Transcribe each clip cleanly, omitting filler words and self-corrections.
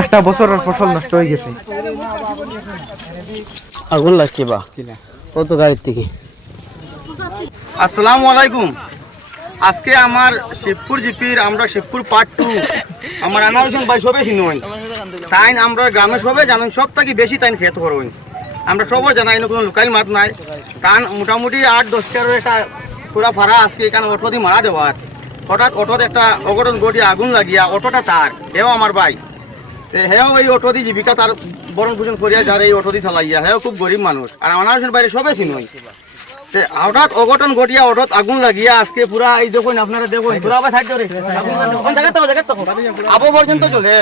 একটা বছরের ফসল নষ্ট হয়ে গেছে। আগুন লাগছে বা কত গাড়ির থেকে। আসসালামু আলাইকুম। আজকে আমার শিবপুর জিপির আমরা শিবপুর পার্ট 2 আমার আনার হোসেন ভাই সবে চিনুন তাই আমরা গ্রামে সবে জানেন সব থেকে বেশি তাই খেতে করবেন আমরা সবাই জানাই না কোনো লোকাল মাত নাই তান মোটামুটি 8-10 টার একটা পুরা ফাড়া আজকে এখানে অটো দিয়ে মারা দেওয়ার হঠাৎ অটোত একটা অঘটন ঘটিয়ে আগুন লাগিয়া অটোটা তার হেও আমার ভাই হেও এই অটো দিয়ে জীবিকা তার বরণ পোষণ করিয়া যার এই অটো দিয়ে চালাইয়া হেও খুব গরিব মানুষ আর আনার হোসেন বাইরে সবে চিনুন হঠাৎ অঘটন ঘটিয়া অটোত আগুন লাগিয়া আজকে পুরা এই দেখুন আপনারা দেখুন পুরা আবার সাইড ধরে আবো পর্যন্ত চলে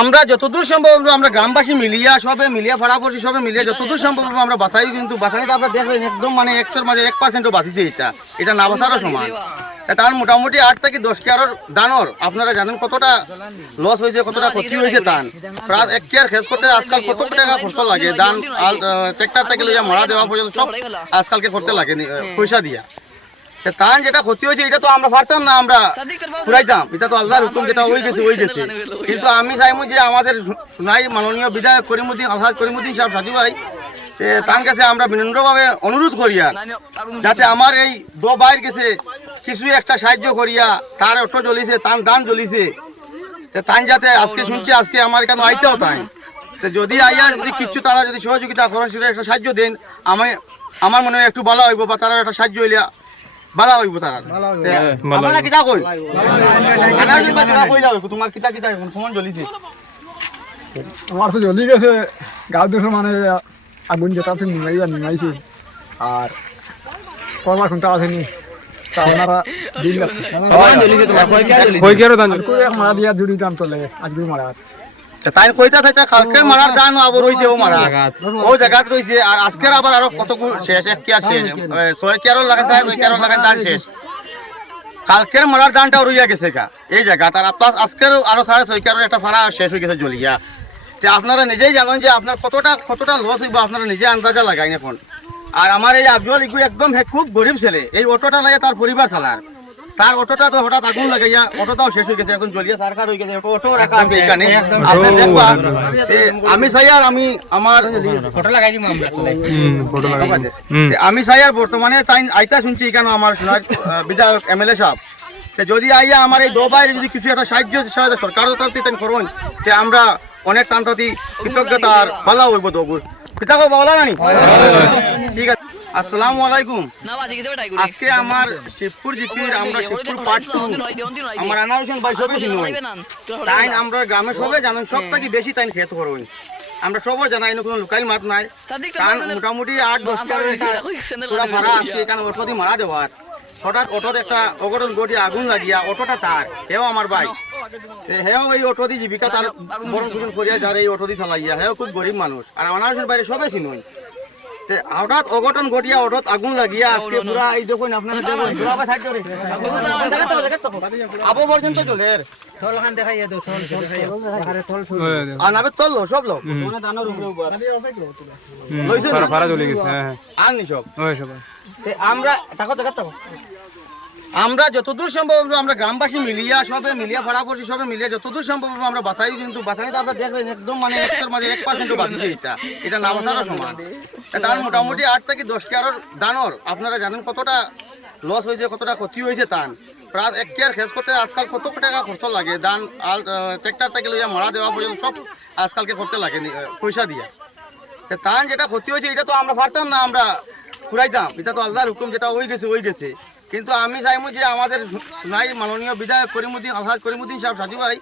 আমরা যতদূর সম্ভব আমরা গ্রামবাসী মিলিয়া সবে মিলিয়া ভাড়া পড়ছি সবে মিলিয়া যতদূর সম্ভব আমরা বাঁচাই কিন্তু বাঁচাইতে আপনারা দেখলেন একদম মানে 100-র মাঝে 1%ও বাঁচিছে এটা না বাঁচারও সমান তার মোটামুটি 8 থেকে 10 কেয়ারের দানর আপনারা জানেন কতটা লস হয়েছে কতটা ক্ষতি হয়েছে তান প্রায় 1 কেয়ার খেস করতে আজকাল কত টাকা খরচ লাগে দান ট্রাক্টর থেকে লইয়া মারা দেওয়া পর্যন্ত সব আজকালকে করতে লাগে পয়সা দিয়া তান যেটা ক্ষতি হয়েছে এটা তো আমরা পারতাম না আমরা পুরাইতাম এটা তো আল্লাহর হুকুম যেটা হয়ে গেছে কিন্তু আমি চাইমু যে আমাদের সোনাই মাননীয় বিধায়ক করিমউদ্দিন আলহাজ করিমউদ্দিন সাহেব সাজু ভাই তার কাছে আমরা বিনম্রভাবে অনুরোধ করিয়া যাতে আমার এই দো বাইর গেছে কিছু একটা সাহায্য করিয়া তার অটো জ্বলিছে তার দান জ্বলিছে তাই যাতে আজকে শুনছি আজকে আমার এখানে আইতেও তাই যদি আইয়া যদি কিছু তারা যদি সহযোগিতা করেন সেটা একটা সাহায্য দেন আমার মনে হয় একটু ভালো হইব বা তারা একটা সাহায্য হইলে ভালো হইব তারা আপনারা কিতা কই তোমার কিতা কিতা সমান জ্বলিছে আমার তো জ্বলি গেছে গাছ দুশো মানে আগুন যেটা নিমাইছে আর কমার খুঁটা আসেনি ওনারা দিন মারা দিয়া জুড়ি দাম চলে আজকে মারা তাই কইতা থাকতে কালকে মারার দান আবার রইছে ও মারা ও জায়গাত রইছে আর আজকের আবার আরো কত শেষ 1 কেয়ার শেষ 6 কেয়ারও লাগান 6 কেয়ারও লাগান দান শেষ কালকের মারার দানটাও রইয়া গেছে গা এই জায়গা তার প্লাস আজকের আরো 6.5 কেয়ারের একটা ফাড়া শেষ হয়ে গেছে জ্বলিয়া তে আপনারা নিজেই জানেন যে আপনার কতটা লস হইব আপনারা নিজে আন্দাজা লাগাইন এখন আর আমার এই আফজল ইগু একদম খুব গরিব ছেলে এই অটোটা লাগে তার পরিবার চালার তার অটোটা তো হঠাৎ আগুন লাগাইয়া অটোটাও শেষ হয়ে গেছে এখন জ্বলিয়া সারকার হয়ে গেছে অটো রাখা আছে এখানে আপনি দেখবা আমি চাই আর আমি আমার ফটো লাগাই দিই আমি চাই আর বর্তমানে তাই আইতা শুনছি এখানে আমার বিধায়ক এমএলএ সাহেব যদি আইয়া আমার এই দোবাই যদি কিছু একটা সাহায্য সরকারের তরফ থেকে করুন তে আমরা অনেক তান্ত্রিক কৃতজ্ঞতা আর ভালো হইব দবুর পিতা কো বলা জানি ঠিক আছে। আসসালামু আলাইকুম। আজকে আমার শিবপুর জিপির আমরা শিবপুর পার্ট 2 আমার আনার হোসেন ভাই সবে চিনুন তাই আমরা গ্রামে সবে জানেন সব থেকে বেশি তাই খেতে করবেন আমরা সবাই জানাই না কোনো লোকাল মাত নাই কারণ মোটামুটি 8-10 টার পুরা ফাড়া আজকে এখানে অটো দিয়ে মারা দেওয়ার হঠাৎ অটোতে একটা অঘটন ঘটিয়ে আগুন লাগিয়া অটোটা তার হেও আমার ভাই হেও এই অটো দিয়ে জীবিকা তার বরণ পোষণ করিয়া যার এই অটো দিয়ে চালাইয়া হেও খুব গরিব মানুষ আর আনার হোসেন বাইরে সবে চিনুন হঠাৎ অঘটন ঘটিয়া অটোত আগুন লাগিয়া আজকে পুরা এই দেখুন আপনারা দেখুন পুরা আবার সাইড ধরে আবো পর্যন্ত চলে থলখান দেখাইয়া দাও থল আর নাবে তললো সব লোক লইছে ফাড়া জ্বলে গেছে আর নি সব আমরা আমরা যতদূর সম্ভব আমরা গ্রামবাসী মিলিয়া সবে মিলিয়া ভাড়া পড়ছি সবে মিলিয়া যতদূর সম্ভব আমরা বাঁচাই কিন্তু বাঁচাইতে আপনারা দেখলেন একদম মানে 100-র মাঝে 1%ও বাঁচিছে এটা না বাঁচারও সমান তার মোটামুটি 8 থেকে 10 কেয়ারের দানর আপনারা জানেন কতটা লস হয়েছে কতটা ক্ষতি হয়েছে তান প্রায় 1 কেয়ার খেস করতে আজকাল কত টাকা খরচ লাগে দান ট্রাক্টর থেকে লইয়া মারা দেওয়া পর্যন্ত সব আজকালকে করতে লাগে পয়সা দিয়া তান যেটা ক্ষতি হয়েছে এটা তো আমরা পারতাম না আমরা পুরাইতাম এটা তো আল্লাহর হুকুম যেটা হয়ে গেছে কিন্তু আমি চাইমু যে আমাদের সোনাই মাননীয় বিধায়ক করিমউদ্দিন আলহাজ করিমউদ্দিন সাহেব সাজু ভাই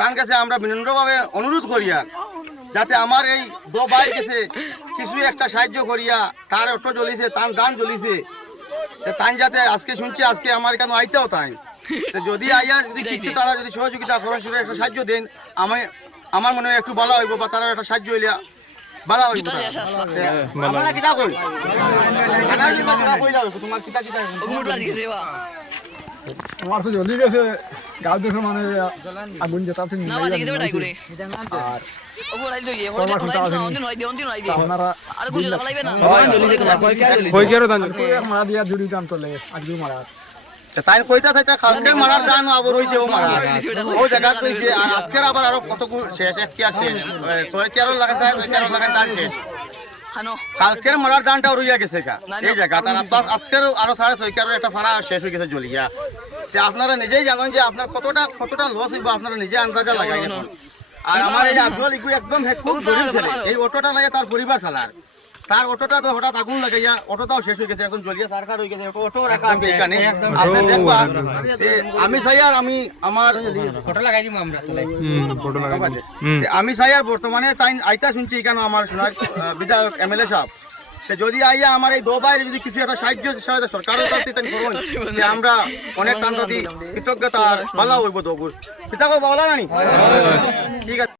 তার কাছে আমরা বিনম্রভাবে অনুরোধ করিয়া যাতে আমার এই দো বাইর গেছে কিছু একটা সাহায্য করিয়া তার অটো জ্বলিছে তার দান জ্বলিছে তাই যাতে আজকে শুনছি আজকে আমার এখানে আইতেও তাই যদি আইয়া যদি কিছু তারা যদি সহযোগিতা করেন সেটা একটা সাহায্য দেন আমার মনে হয় একটু ভালো হইব বা তারা একটা সাহায্য হইলে ভালো হইব আপনারা কিতা কই আনার কিবা কইলা তোমার কিতা আমার তো জ্বলি গেছে গাছ দুশো মানে আগুন যেটা আপনি আর কলার খুঁটা আছে ওনারা কই গেরো দান মারা দিয়া জুড়ি দাম চলে আজকে মারা তাই কইতা থাকতে খালকে মারার দান আবার হইছে ও মারা ও জায়গা কইছে আর আজকের আবার আরো কত শেষ এক কি আছে 6 কি আরো লাগান যায় 6 কি আরো লাগান দান শেষ কালকের মারার দানটাও রইয়া গেছে কা এই জায়গা তার আজকের আরো 6.5 কি আরো একটা ফাড়া শেষ হয়ে গেছে জ্বলিয়া তে আপনারা নিজেই জানেন যে আপনার কতটা লস হইব আপনারা নিজে আন্দাজা লাগাই এখন আর আমার এই আব্দুল ইকু একদম খুব গরিব ছেলে এই অটোটা লাগে তার পরিবার চালার তার অটোটা তো হঠাৎ আগুন লাগাইয়া অটোটাও শেষ হয়ে গেছে এখন জ্বলিয়া সারকার হয়ে গেছে অটো রাখা আছে এখানে আপনি দেখবা আমি চাই আর আমি আমার ফটো লাগাই দিমু আমরা ফটো লাগাই আমি চাই আর বর্তমানে তাই আইতা শুনছি কেন আমার শোনার বিধায়ক এমএলএ সাহেব যদি আইয়া আমার এই দোবাইরে যদি কিছু একটা সাহায্য সরকারের কাছ থেকে করুন যে আমরা অনেক তান্ত্রিক কৃতজ্ঞতা ভালো হইব দোগুর পিতা বলা জানি ঠিক আছে।